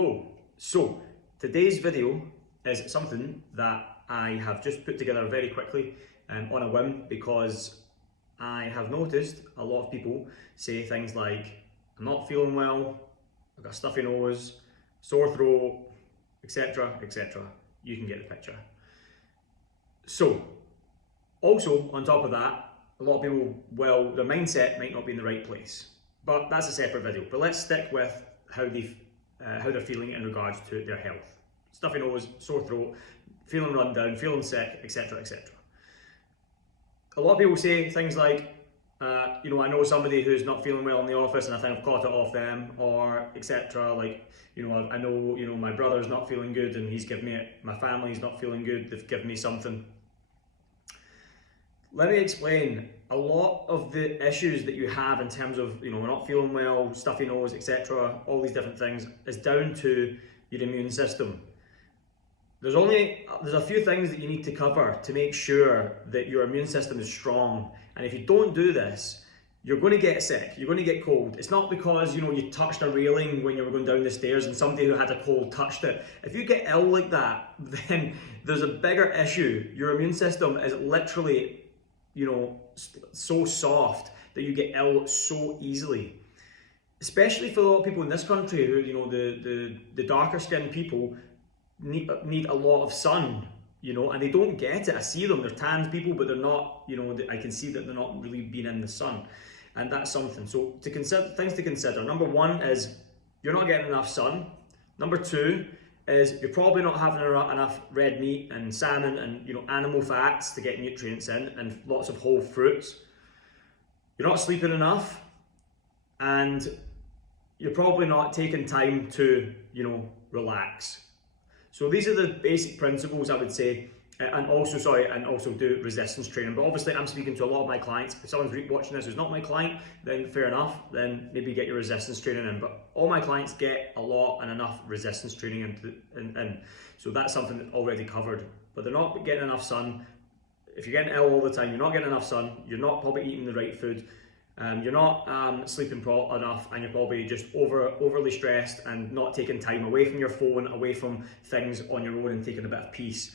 Hello. So today's video is something that I have just put together very quickly on a whim, because I have noticed a lot of people say things like, I'm not feeling well, I've got a stuffy nose, sore throat, etc, etc. You can get the picture. So also on top of that, a lot of people, well, their mindset might not be in the right place, but that's a separate video. But let's stick with how they're feeling in regards to their health. Stuffy nose, sore throat, feeling run down, feeling sick, etc, etc. A lot of people say things like, I know somebody who's not feeling well in the office and I think I've caught it off them, or etc. Like, I know, my brother's not feeling good and he's given me it. My family's not feeling good, they've given me something. Let me explain. A lot of the issues that you have in terms of, we're not feeling well, stuffy nose, etc., all these different things, is down to your immune system. There's a few things that you need to cover to make sure that your immune system is strong. And if you don't do this, you're going to get sick, you're going to get cold. It's not because, you touched a railing when you were going down the stairs and somebody who had a cold touched it. If you get ill like that, then there's a bigger issue. Your immune system is literally, so soft that you get ill so easily. Especially for a lot of people in this country who, the darker skinned people need a lot of sun, and they don't get it. I see them, they're tanned people, but they're not, I can see that they're not really being in the sun. And that's something. So things to consider. Number one is you're not getting enough sun. Number two is you're probably not having enough red meat and salmon and animal fats to get nutrients in, and lots of whole fruits. You're not sleeping enough, and you're probably not taking time to relax. So these are the basic principles, I would say, and also do resistance training. But obviously I'm speaking to a lot of my clients. If someone's watching this who's not my client, then fair enough, then maybe get your resistance training in. But all my clients get a lot and enough resistance training in. So that's something that's already covered. But they're not getting enough sun. If you're getting ill all the time, you're not getting enough sun, you're not probably eating the right food, you're not sleeping enough, and you're probably just overly stressed and not taking time away from your phone, away from things on your own, and taking a bit of peace.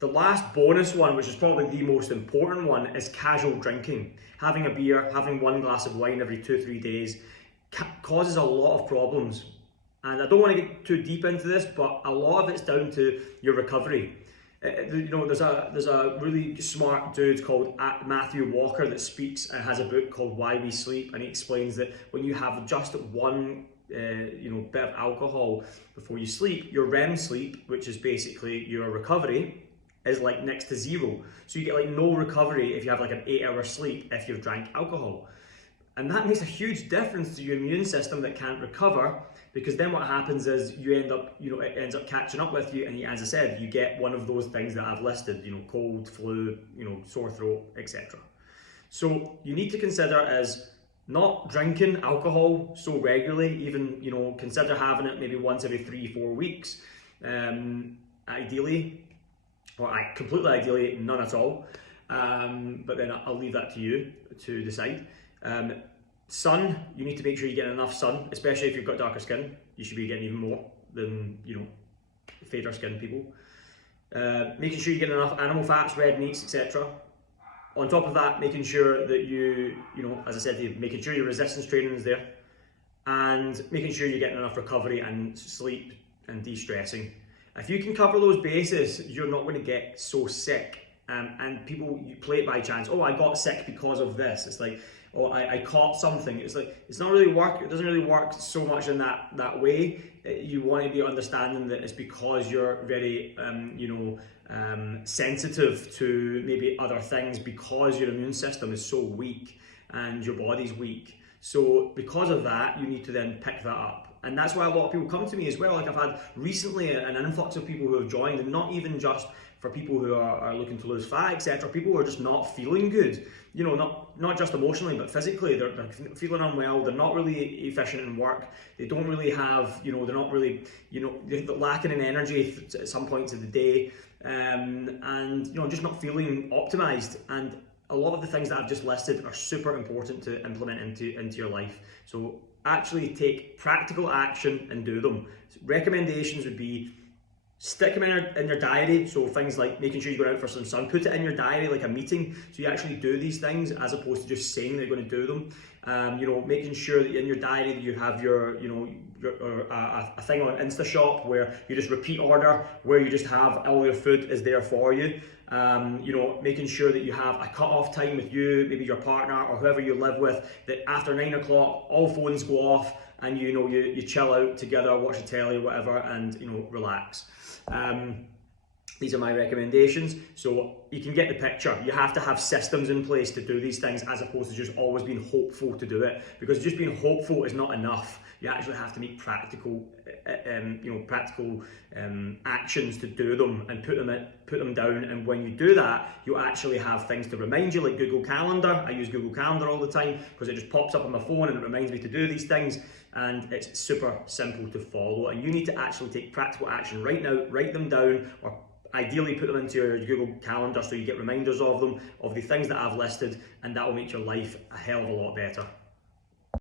The last bonus one, which is probably the most important one, is casual drinking. Having a beer, having one glass of wine every 2-3 days causes a lot of problems. And I don't want to get too deep into this, but a lot of it's down to your recovery. There's a really smart dude called Matthew Walker that speaks and has a book called Why We Sleep, and he explains that when you have just one bit of alcohol before you sleep, your REM sleep, which is basically your recovery, is like next to zero. So you get like no recovery if you have like an 8-hour sleep if you've drank alcohol. And that makes a huge difference to your immune system that can't recover, because then what happens is you end up, it ends up catching up with you, and as I said, you get one of those things that I've listed, cold, flu, sore throat, etc. So you need to consider is not drinking alcohol so regularly, even, consider having it maybe once every 3-4 weeks, ideally, or completely ideally, none at all. But then I'll leave that to you to decide. Sun, you need to make sure you get enough sun, especially if you've got darker skin. You should be getting even more than, fader skinned people. Making sure you get enough animal fats, red meats, etc. On top of that, making sure that you, as I said, making sure your resistance training is there, and making sure you're getting enough recovery and sleep and de-stressing. If you can cover those bases, you're not going to get so sick. And people, you play it by chance. Oh, I got sick because of this. It's like, oh, I caught something. It's like, it's not really work. It doesn't really work so much in that way. You want to be understanding that it's because you're very, sensitive to maybe other things, because your immune system is so weak and your body's weak. So because of that, you need to then pick that up. And that's why a lot of people come to me as well. Like, I've had recently an influx of people who have joined, and not even just for people who are looking to lose fat, etc. People who are just not feeling good, not just emotionally, but physically. They're feeling unwell, they're not really efficient in work, they don't really have, they're not really, they're lacking in energy at some points of the day, and just not feeling optimized. And a lot of the things that I've just listed are super important to implement into your life. So actually take practical action and do them. Recommendations would be stick them in your diary, so things like making sure you're going out for some sun, put it in your diary like a meeting, so you actually do these things as opposed to just saying that you're going to do them. Making sure that in your diary that you have a thing on InstaShop where you just repeat order, where you just have all your food is there for you. Making sure that you have a cut-off time with you, maybe your partner or whoever you live with, that after 9 o'clock all phones go off and you chill out together, watch the telly or whatever, and relax. These are my recommendations. So you can get the picture. You have to have systems in place to do these things as opposed to just always being hopeful to do it, because just being hopeful is not enough. You actually have to make practical actions to do them and put them down. And when you do that, you actually have things to remind you, like Google Calendar. I use Google Calendar all the time because it just pops up on my phone and it reminds me to do these things. And it's super simple to follow. And you need to actually take practical action right now. Write them down, or ideally put them into your Google Calendar so you get reminders of them, of the things that I've listed, and that will make your life a hell of a lot better.